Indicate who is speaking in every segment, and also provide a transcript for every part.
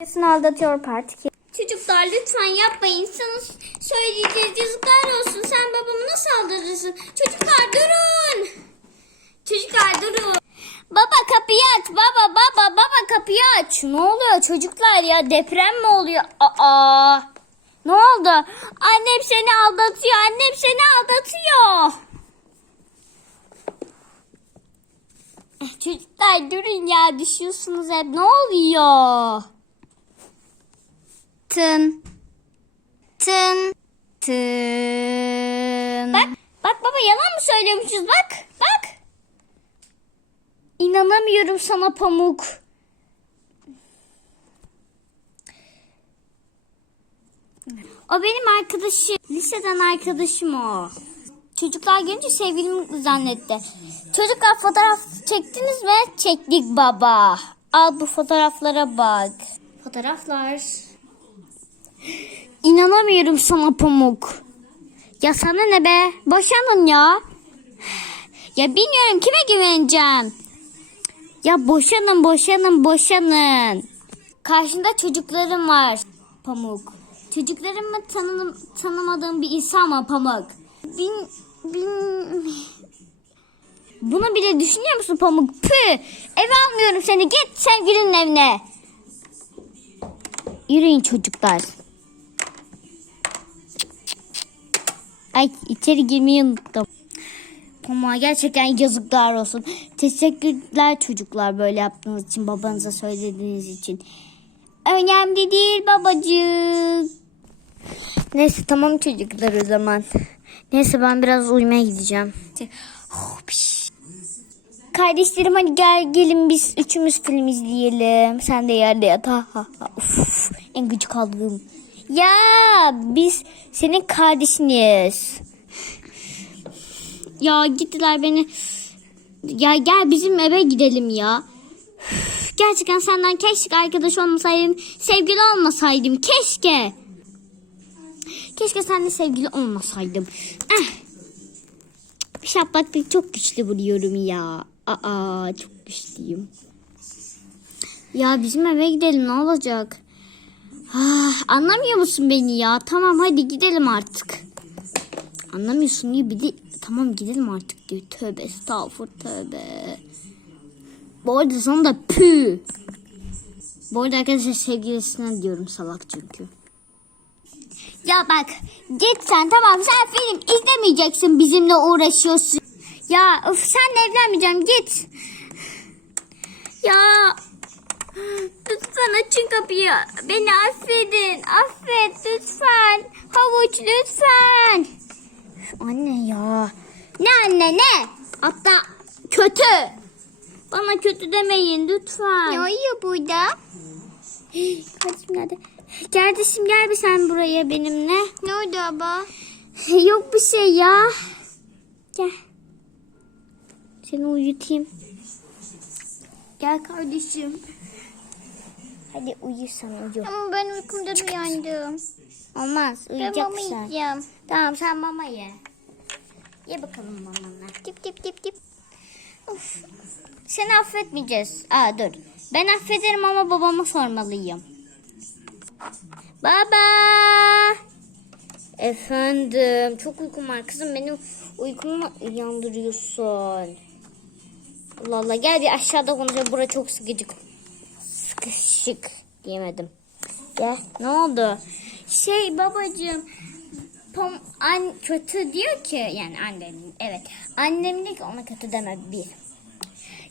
Speaker 1: Kesin aldatıyor part 2.
Speaker 2: Çocuklar lütfen yapmayın. Sana söyleyeceğiz. Yazıklar olsun. Sen babamı nasıl aldırırsın? Çocuklar durun. Çocuklar durun. Baba kapıyı aç. Baba baba baba kapıyı aç. Ne oluyor çocuklar ya? Deprem mi oluyor? Aa. Ne oldu? Annem seni aldatıyor. Annem seni aldatıyor. Eh, Çocuklar durun ya. Düşüyorsunuz hep. Ne oluyor? Tın. Tın. Tın. Bak, bak baba yalan mı söylüyormuşuz bak. Bak. İnanamıyorum sana Pamuk. O benim arkadaşım. Liseden arkadaşım o. Çocuklar gelince sevgilim zannetti. Çocuklar fotoğraf çektiniz mi? Çektik baba. Al bu fotoğraflara bak. Fotoğraflar. İnanamıyorum sana Pamuk. Ya sana ne be? Boşanın ya. Ya bilmiyorum kime güveneceğim. Ya boşanın boşanın boşanın. Karşında çocuklarım var Pamuk. Çocuklarımı tanım, tanımadığım bir insan mı Pamuk? Bin, bin... Bunu bile düşünüyor musun Pamuk? Püh! Eve almıyorum seni. Git sevgilinin evine. Yürüyün çocuklar. Ay içeri girmeyi unuttum. Ama gerçekten yazıklar olsun. Teşekkürler çocuklar böyle yaptığınız için, babanıza söylediğiniz için. Önemli değil babacık. Neyse tamam çocuklar o zaman. Neyse ben biraz uyumaya gideceğim. Oh. Kardeşlerim hadi gel gelin biz üçümüz film izleyelim. Sen de yerde yat. Ha, ha, ha. Uf, en gıcık aldığım. Ya biz senin kardeşiniz. Ya gittiler beni. Ya gel bizim eve gidelim ya. Gerçekten senden keşke arkadaş olmasaydım, sevgili olmasaydım. Keşke. Keşke seninle sevgili olmasaydım. Eh. Şaplaklık çok güçlü vuruyorum ya. Aa çok güçlüyüm. Ya bizim eve gidelim ne olacak? Ah, anlamıyor musun beni ya? Tamam hadi gidelim artık. Anlamıyorsun ya bir de tamam gidelim artık diyor. Tövbe estağfur tövbe. Bu arada sana da pü. Bu arada arkadaşlar sevgilisine diyorum salak çünkü. Ya bak git sen tamam sen film izlemeyeceksin bizimle uğraşıyorsun. Ya of senle evlenmeyeceğim git. Ya lütfen açın kapıyı. Beni affedin. Affet lütfen. Havuç lütfen. Anne ya. Ne anne ne? Hatta kötü. Bana kötü demeyin lütfen.
Speaker 1: Ne oluyor burada?
Speaker 2: Kardeşim geldi. Kardeşim gel bir sen buraya benimle.
Speaker 1: Ne oldu abla?
Speaker 2: Yok bir şey ya. Gel. Seni uyutayım. Gel kardeşim. Hadi uyu uyu.
Speaker 1: Ama ben uykumdan uyandım.
Speaker 2: Olmaz
Speaker 1: Ben
Speaker 2: uyuyacaksın.
Speaker 1: mama yiyeceğim.
Speaker 2: Tamam sen mama ye. Ye bakalım mamanı.
Speaker 1: Tip tip tip tip.
Speaker 2: Of. Seni affetmeyeceğiz. Aa dur. Ben affederim ama babama sormalıyım. Baba. Efendim. Çok uykum var kızım. Beni uykumu uyandırıyorsun. Allah Allah. Gel bir aşağıda konuşalım. Bura çok sıkıcık. Sıkışık diyemedim. Gel. Ne oldu? Şey babacığım. Pom, an, kötü diyor ki yani annem evet annem diyor ki ona kötü deme bir.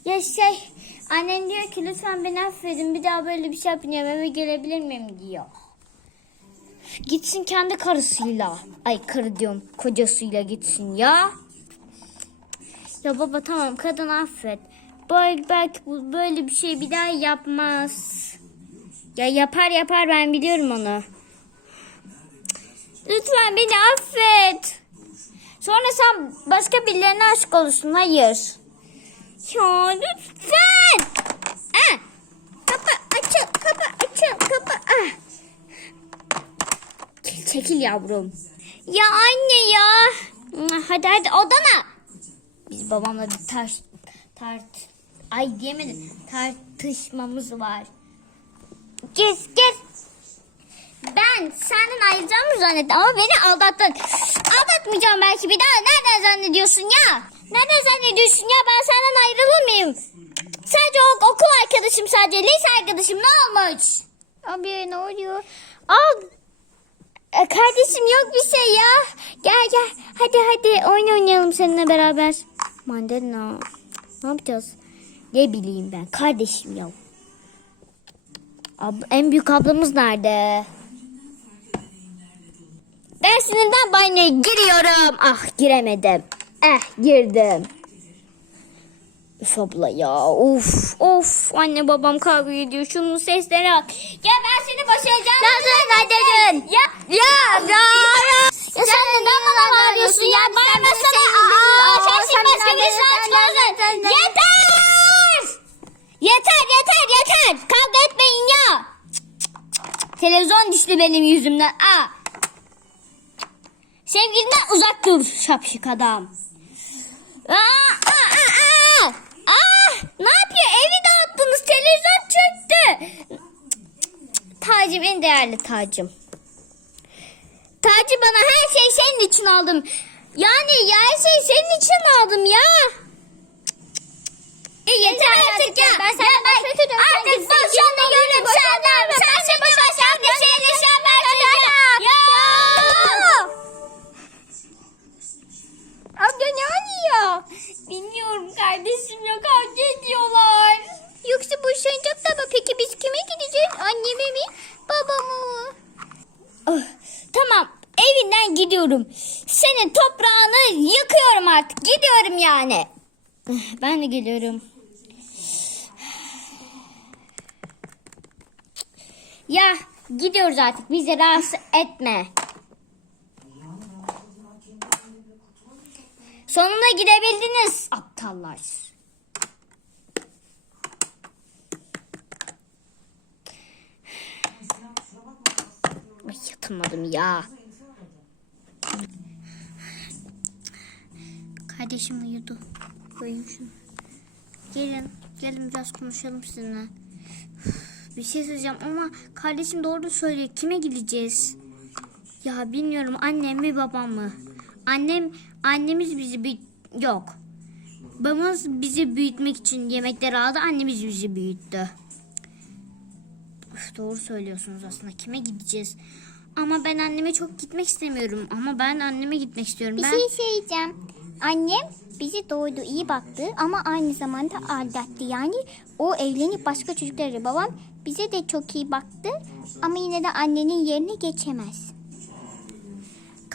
Speaker 2: Ya şey annem diyor ki lütfen beni affedin bir daha böyle bir şey yapmayacağım eve gelebilir miyim diyor. Gitsin kendi karısıyla. Ay karı diyorum kocasıyla gitsin ya. Ya baba tamam kadın affet. Böyle, belki bu böyle bir şey bir daha yapmaz. Ya yapar yapar ben biliyorum onu. Lütfen beni affet. Sonra sen başka birilerine aşık olursun. Hayır. Ya lütfen. Ah. Kapı açıl, kapı açıl, kapı. Ah. Çekil, yavrum. Ya anne ya. Hadi hadi odana. Biz babamla bir tart tart ay diyemedim tartışmamız var. Gez gez. Ben senden ayrılacağımı zannettim ama beni aldattın. Aldatmayacağım belki bir daha. Nereden zannediyorsun ya? Nereden zannediyorsun ya? Ben senden ayrılır mıyım? Sadece o, okul arkadaşım sadece. Lise arkadaşım ne olmuş?
Speaker 1: Abi ne oluyor?
Speaker 2: Al. E, kardeşim yok bir şey ya. Gel gel. Hadi hadi oyun oynayalım seninle beraber. Mandalina. Ne yapacağız? Ne bileyim ben. Kardeşim ya. Ab- en büyük ablamız nerede? Ben sinirden banyoya giriyorum. Ah giremedim. Eh girdim. Üf abla ya of of anne babam kavga ediyor şunun sesleri al. Ya ben seni başaracağım. Nasıl anneciğim? Ya ya ya ya. Ya sen neden bana bağırıyorsun ya? Bağırma sana. Aa, sensin başka birisini açmıyorsun. Yeter! Yeter yeter yeter. Kavga etmeyin ya. Televizyon düştü benim yüzümden. Aa. Sevgilinden uzak dur şapşık adam. Aa, aa, aa, aa. Aa, ne yapıyor? Evi dağıttınız. Televizyon çöktü. Tacım en değerli tacım. Tacı bana her şey senin için aldım. Yani ya her şeyi senin için aldım ya. E yeter artık ya. Ben senden nefret ediyorum. Artık boşanıyorum senden. Bilmiyorum kardeşim ya kavga ediyorlar.
Speaker 1: Yoksa boşanacaklar mı? Peki biz kime gideceğiz? Anneme mi? Babamı mı?
Speaker 2: Ah, tamam evinden gidiyorum. Senin toprağını yıkıyorum artık. Gidiyorum yani. Ah, Ben de geliyorum. Ya gidiyoruz artık. Bizi rahatsız etme. Sonunda gidebildiniz aptallar. Ay yatamadım ya. Kardeşim uyudu. Koyayım şunu. Gelin, gelin biraz konuşalım sizinle. Bir şey söyleyeceğim ama kardeşim doğru söylüyor. Kime gideceğiz? Ya bilmiyorum annem mi babam mı? Annem, annemiz bizi büyüt... Yok. Babamız bizi büyütmek için yemekler aldı. Annemiz bizi büyüttü. Üf, doğru söylüyorsunuz aslında. Kime gideceğiz? Ama ben anneme çok gitmek istemiyorum. Ama ben anneme gitmek istiyorum.
Speaker 1: Bir
Speaker 2: ben...
Speaker 1: şey söyleyeceğim. Annem bizi doğdu iyi baktı ama aynı zamanda aldattı. Yani o evlenip başka çocukları babam bize de çok iyi baktı ama yine de annenin yerine geçemez.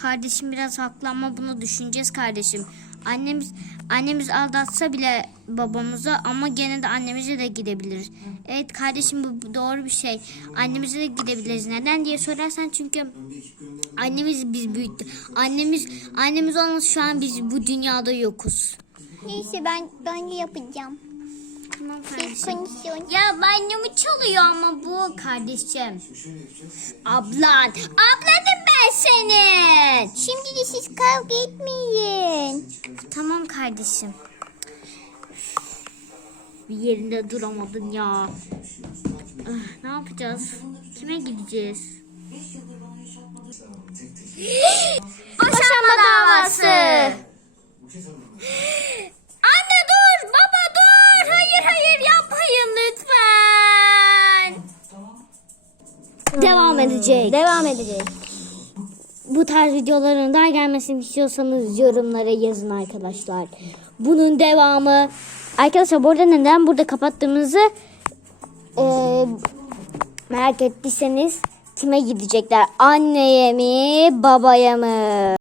Speaker 2: Kardeşim biraz haklı ama bunu düşüneceğiz kardeşim. Annemiz annemiz aldatsa bile babamıza ama gene de annemize de gidebiliriz. Evet kardeşim bu, doğru bir şey. Annemize de gidebiliriz. Neden diye sorarsan çünkü annemiz biz büyüttü. Annemiz annemiz olmasa şu an biz bu dünyada yokuz.
Speaker 1: Neyse ben ben de yapacağım.
Speaker 2: Tamam. Ya banyomu çalıyor ama bu kardeşim. Ablan. Ablanım ben senin.
Speaker 1: Şimdi de siz kavga etmeyin.
Speaker 2: Tamam kardeşim. Bir yerinde duramadın ya. Ah, ne yapacağız? Kime gideceğiz? Boşanma davası. Anne dur, baba dur. Hayır hayır yapmayın lütfen. Devam edecek.
Speaker 1: Devam edeceğiz.
Speaker 2: Bu tarz videoların daha gelmesini istiyorsanız yorumlara yazın arkadaşlar. Bunun devamı arkadaşlar bu arada neden burada kapattığımızı eee, merak ettiyseniz kime gidecekler? Anneye mi babaya mı?